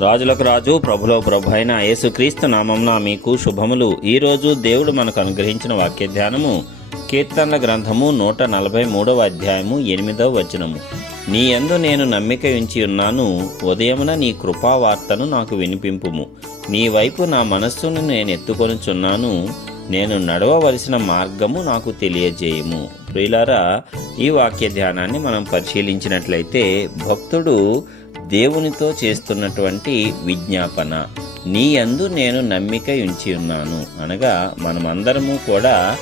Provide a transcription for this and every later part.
రాజులకు రాజు ప్రభులో ప్రభు అయిన యేసుక్రీస్తు నామంన మీకు శుభములు. ఈరోజు దేవుడు మనకు అనుగ్రహించిన వాక్య ధ్యానము కీర్తనల గ్రంథము నూట నలభై మూడవ అధ్యాయము ఎనిమిదవ వచనము. నీ యందు నేను నమ్మిక ఉంచి ఉన్నాను ఉదయమున నీ కృపావార్తను నాకు వినిపింపుము. నీ వైపు నా మనస్సును నేను ఎత్తుకొనుచున్నాను నేను నడవవలసిన మార్గము నాకు తెలియజేయము. ప్రియులారా ఈ వాక్య ధ్యానాన్ని మనం పరిశీలించినట్లయితే భక్తుడు దేవునితో చేస్తున్నటువంటి విజ్ఞాపన. నీ యందు నేను నమ్మిక ఉంచి ఉన్నాను. అనగా మనమందరము కూడా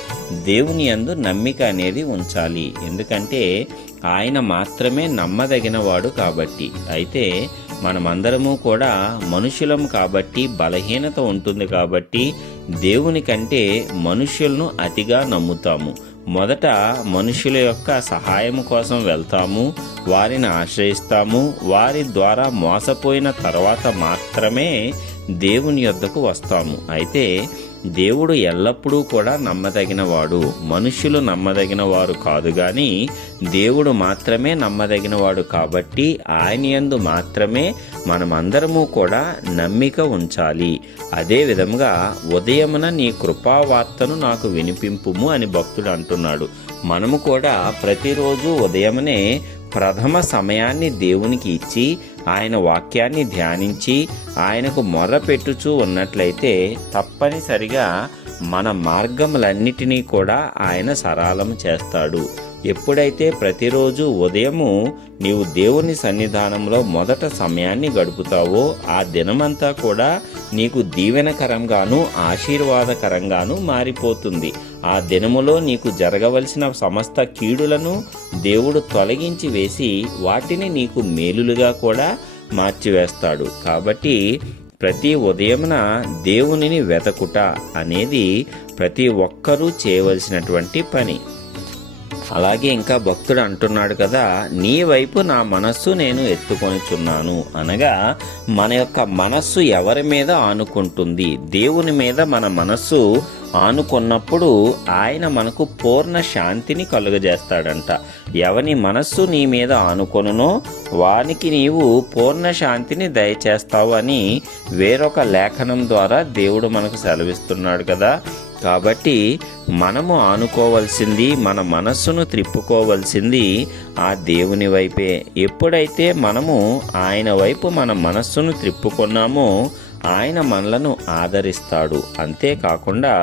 దేవుని యందు నమ్మిక అనేది ఉంచాలి. ఎందుకంటే ఆయన మాత్రమే నమ్మదగినవాడు కాబట్టి. అయితే మనమందరము కూడా మనుషులం కాబట్టి బలహీనత ఉంటుంది కాబట్టి దేవుని కంటే మనుషులను అతిగా నమ్ముతాము. మొదట మనుషుల యొక్క సహాయం కోసం వెళ్తాము వారిని ఆశ్రయిస్తాము వారి ద్వారా మోసపోయిన తర్వాత మాత్రమే దేవుని యొద్దకు వస్తాము. అయితే దేవుడు ఎల్లప్పుడూ కూడా నమ్మదగిన వాడు మనుష్యులు నమ్మదగిన వారు కాదు కానీ దేవుడు మాత్రమే నమ్మదగిన వాడు కాబట్టి ఆయన యందు మాత్రమే మనమందరము కూడా నమ్మిక ఉంచాలి. అదే విధంగా ఉదయమున నీ కృపావార్తను నాకు వినిపింపుము అని భక్తుడు అంటున్నాడు. మనము కూడా ప్రతిరోజు ఉదయమునే ప్రథమ సమయాన్ని దేవునికి ఇచ్చి ఆయన వాక్యాన్ని ధ్యానించి ఆయనకు మొర్ర పెట్టుచూ ఉన్నట్లయితే తప్పనిసరిగా మన మార్గములన్నిటినీ కూడా ఆయన సరళం చేస్తాడు. ఎప్పుడైతే ప్రతిరోజు ఉదయము నీవు దేవుని సన్నిధానంలో మొదట సమయాన్ని గడుపుతావో ఆ దినమంతా కూడా నీకు దీవెనకరంగాను ఆశీర్వాదకరంగాను మారిపోతుంది. ఆ దినములో నీకు జరగవలసిన సమస్త కీడులను దేవుడు తొలగించి వేసి వాటిని నీకు మేలులుగా కూడా మార్చివేస్తాడు. కాబట్టి ప్రతి ఉదయమున దేవునిని వెతకుట అనేది ప్రతి ఒక్కరూ చేయవలసినటువంటి పని. అలాగే ఇంకా భక్తుడు అంటున్నాడు కదా నీ వైపు నా మనస్సు నేను ఎత్తుకొనిచున్నాను. అనగా మన యొక్క మనస్సు ఎవరి మీద ఆనుకుంటుంది? దేవుని మీద మన మనస్సు ఆనుకున్నప్పుడు ఆయన మనకు పూర్ణ శాంతిని కలుగజేస్తాడంట. ఎవని మనస్సు నీ మీద ఆనుకొనునో వానికి నీవు పూర్ణ శాంతిని దయచేస్తావు అని వేరొక లేఖనం ద్వారా దేవుడు మనకు సెలవిస్తున్నాడు కదా. కాబట్టి మనము ఆనుకోవలసింది మన మనస్సును త్రిప్పుకోవలసింది ఆ దేవుని వైపే. ఎప్పుడైతే మనము ఆయన వైపు మన మనస్సును త్రిప్పుకున్నామో ఆయన మనలను ఆదరిస్తాడు. అంతేకాకుండా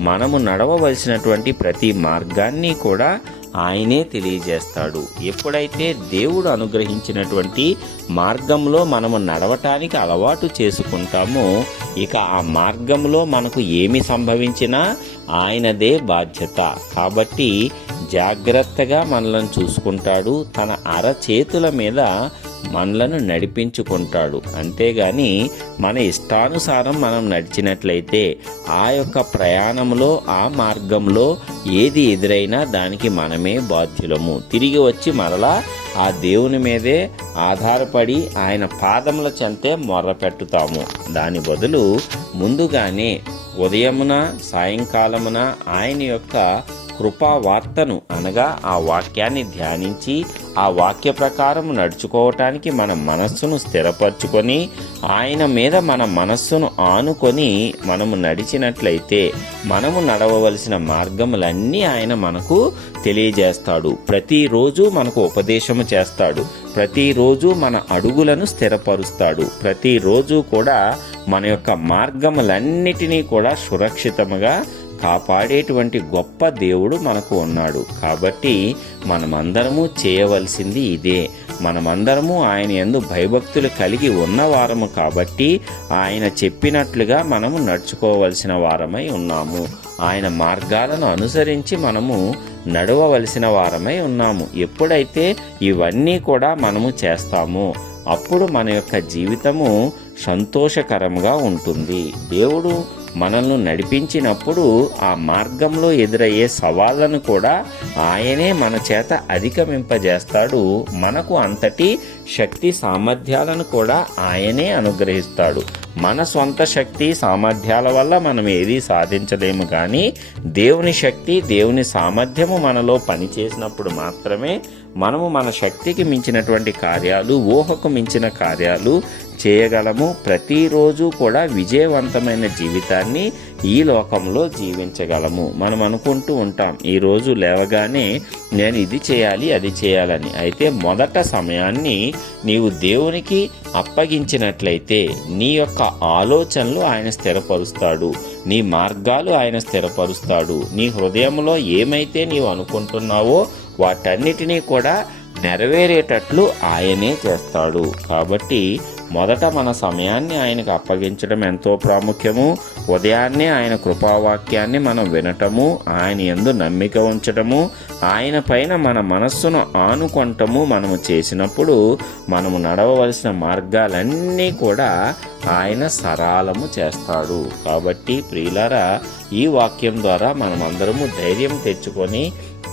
మనము నడవవలసినటువంటి ప్రతి మార్గాన్ని కూడా ఆయనే తెలియజేస్తాడు. ఎప్పుడైతే దేవుడు అనుగ్రహించినటువంటి మార్గంలో మనము నడవటానికి అలవాటు చేసుకుంటామో ఇక ఆ మార్గంలో మనకు ఏమి సంభవించినా ఆయనదే బాధ్యత. కాబట్టి జాగ్రత్తగా మనలను చూసుకుంటాడు. తన అరచేతుల మీద మనలను నడిపించుకుంటాడు. అంతేగాని మన ఇష్టానుసారం మనం నడిచినట్లయితే ఆ యొక్క ప్రయాణంలో ఆ మార్గంలో ఏది ఎదురైనా దానికి మనమే బాధ్యులము. తిరిగి వచ్చి మరలా ఆ దేవుని మీదే ఆధారపడి ఆయన పాదముల చెంతే మొర్ర పెట్టుతాము దాని బదులు ముందుగానే ఉదయమున సాయంకాలమున ఆయన యొక్క కృపా వార్తను అనగా ఆ వాక్యాన్ని ధ్యానించి ఆ వాక్య ప్రకారం నడుచుకోవటానికి మన మనస్సును స్థిరపరచుకొని ఆయన మీద మన మనస్సును ఆనుకొని మనము నడిచినట్లయితే మనము నడవవలసిన మార్గములన్నీ ఆయన మనకు తెలియజేస్తాడు. ప్రతిరోజు మనకు ఉపదేశము చేస్తాడు. ప్రతిరోజు మన అడుగులను స్థిరపరుస్తాడు. ప్రతిరోజు కూడా మన యొక్క మార్గములన్నిటినీ కూడా సురక్షితముగా కాపాడేటువంటి గొప్ప దేవుడు మనకు ఉన్నాడు. కాబట్టి మనమందరము చేయవలసింది ఇదే. మనమందరము ఆయన ఎందు భయభక్తులు కలిగి ఉన్నవారము కాబట్టి ఆయన చెప్పినట్లుగా మనము నడుచుకోవలసిన వారమై ఉన్నాము. ఆయన మార్గాలను అనుసరించి మనము నడవవలసిన వారమై ఉన్నాము. ఎప్పుడైతే ఇవన్నీ కూడా మనము చేస్తామో అప్పుడు మన యొక్క జీవితము సంతోషకరంగా ఉంటుంది. దేవుడు మనల్ని నడిపించినప్పుడు ఆ మార్గంలో ఎదురయ్యే సవాళ్ళను కూడా ఆయనే మన చేత అధిగమింపజేస్తాడు. మనకు అంతటి శక్తి సామర్థ్యాలను కూడా ఆయనే అనుగ్రహిస్తాడు. మన సొంత శక్తి సామర్థ్యాల వల్ల మనం ఏదీ సాధించలేము కానీ దేవుని శక్తి దేవుని సామర్థ్యము మనలో పనిచేసినప్పుడు మాత్రమే మనము మన శక్తికి మించినటువంటి కార్యాలు ఊహకు మించిన కార్యాలు చేయగలము. ప్రతిరోజు కూడా విజయవంతమైన జీవితాన్ని ఈ లోకంలో జీవించగలము. మనం అనుకుంటూ ఉంటాం ఈరోజు లేవగానే నేను ఇది చేయాలి అది చేయాలని. అయితే మొదట సమయాన్ని నీవు దేవునికి అప్పగించినట్లయితే నీ యొక్క ఆలోచనలు ఆయన స్థిరపరుస్తాడు నీ మార్గాలు ఆయన స్థిరపరుస్తాడు. నీ హృదయంలో ఏమైతే నీవు అనుకుంటున్నావో వాటన్నిటినీ కూడా నెరవేరేటట్లు ఆయనే చేస్తాడు. కాబట్టి మొదట మన సమయాన్ని ఆయనకు అప్పగించడం ఎంతో ప్రాముఖ్యము. ఉదయాన్నే ఆయన కృపావాక్యాన్ని మనం వినటము ఆయన ఎందు నమ్మిక ఉంచటము ఆయన పైన మన మనస్సును ఆనుకొంటము మనము చేసినప్పుడు మనము నడవవలసిన మార్గాలన్నీ కూడా ఆయన సరాలము చేస్తాడు. కాబట్టి ప్రియులారా ఈ వాక్యం ద్వారా మనమందరము ధైర్యం తెచ్చుకొని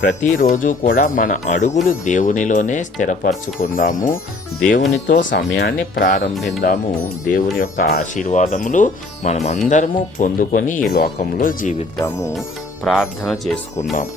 ప్రతిరోజు కూడా మన అడుగులు దేవునిలోనే స్థిరపరచుకుందాము. దేవునితో సమయాన్ని ప్రారంభిద్దాము దేవుని యొక్క ఆశీర్వాదములు మనమందరము పొందుకొని ఈ లోకంలో జీవిద్దాము. ప్రార్థన చేసుకుందాం.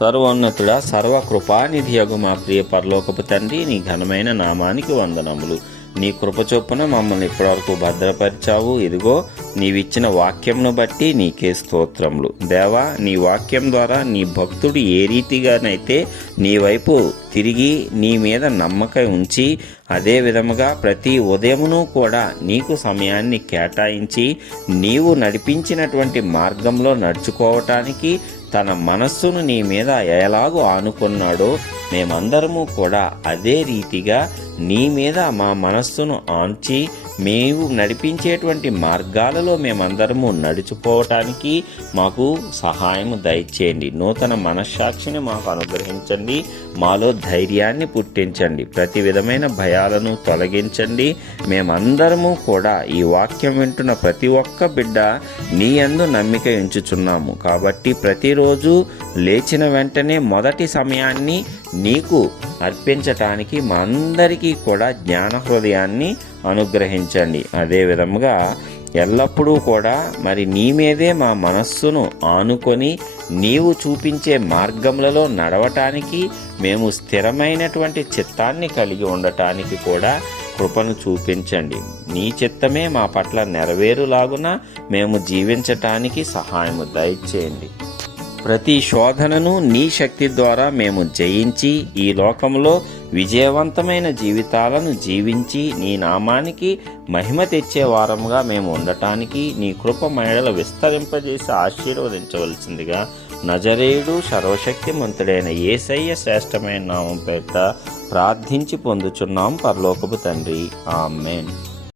సర్వోన్నతుడ సర్వకృపానిధి యగు మా ప్రియ పరలోకపు తండ్రి నీ ఘనమైన నామానికి వందనములు. నీ కృపచొప్పున మమ్మల్ని ఇప్పటివరకు భద్రపరిచావు. ఇదిగో నీవిచ్చిన వాక్యంను బట్టి నీకే స్తోత్రములు. దేవా నీ వాక్యం ద్వారా నీ భక్తుడు ఏ రీతిగానైతే నీ వైపు తిరిగి నీ మీద నమ్మకం ఉంచి అదే విధముగా ప్రతి ఉదయమును కూడా నీకు సమయాన్ని కేటాయించి నీవు నడిపించినటువంటి మార్గంలో నడుచుకోవటానికి తన మనస్సును నీ మీద ఎలాగో ఆనుకున్నాడో మేమందరము కూడా అదే రీతిగా నీ మీద మా మనస్సును ఆంచి మేము నడిపించేటువంటి మార్గాలలో మేమందరము నడిచిపోవటానికి మాకు సహాయం దయచేయండి. నూతన మనశ్శాక్షిని మాకు అనుగ్రహించండి. మాలో ధైర్యాన్ని పుట్టించండి. ప్రతి విధమైన భయాలను తొలగించండి. మేమందరము కూడా ఈ వాక్యం వింటున్న ప్రతి ఒక్క బిడ్డ నీ అందు నమ్మిక ఎంచుచున్నాము. కాబట్టి ప్రతిరోజు లేచిన వెంటనే మొదటి సమయాన్ని నీకు అర్పించటానికి మా అందరికీ కూడా జ్ఞాన హృదయాన్ని అనుగ్రహించండి. అదే విధముగా ఎల్లప్పుడూ కూడా మరి నీ మీదే మా మనస్సును ఆనుకొని నీవు చూపించే మార్గములలో నడవటానికి మేము స్థిరమైనటువంటి చిత్తాన్ని కలిగి ఉండటానికి కూడా కృపను చూపించండి. నీ చిత్తమే మా పట్ల నెరవేరులాగున మేము జీవించటానికి సహాయము దయచేయండి. ప్రతి శోధనను నీ శక్తి ద్వారా మేము జయించి ఈ లోకంలో విజయవంతమైన జీవితాలను జీవించి నీ నామానికి మహిమ తెచ్చే వారముగా మేము ఉండటానికి నీ కృప మహిళల విస్తరింపజేసి ఆశీర్వదించవలసిందిగా నజరేయుడు సర్వశక్తిమంతుడైన ఏసయ్య శ్రేష్టమైన నామం పేరిట ప్రార్థించి పొందుచున్నాం పరలోకపు తండ్రి. ఆమెన్.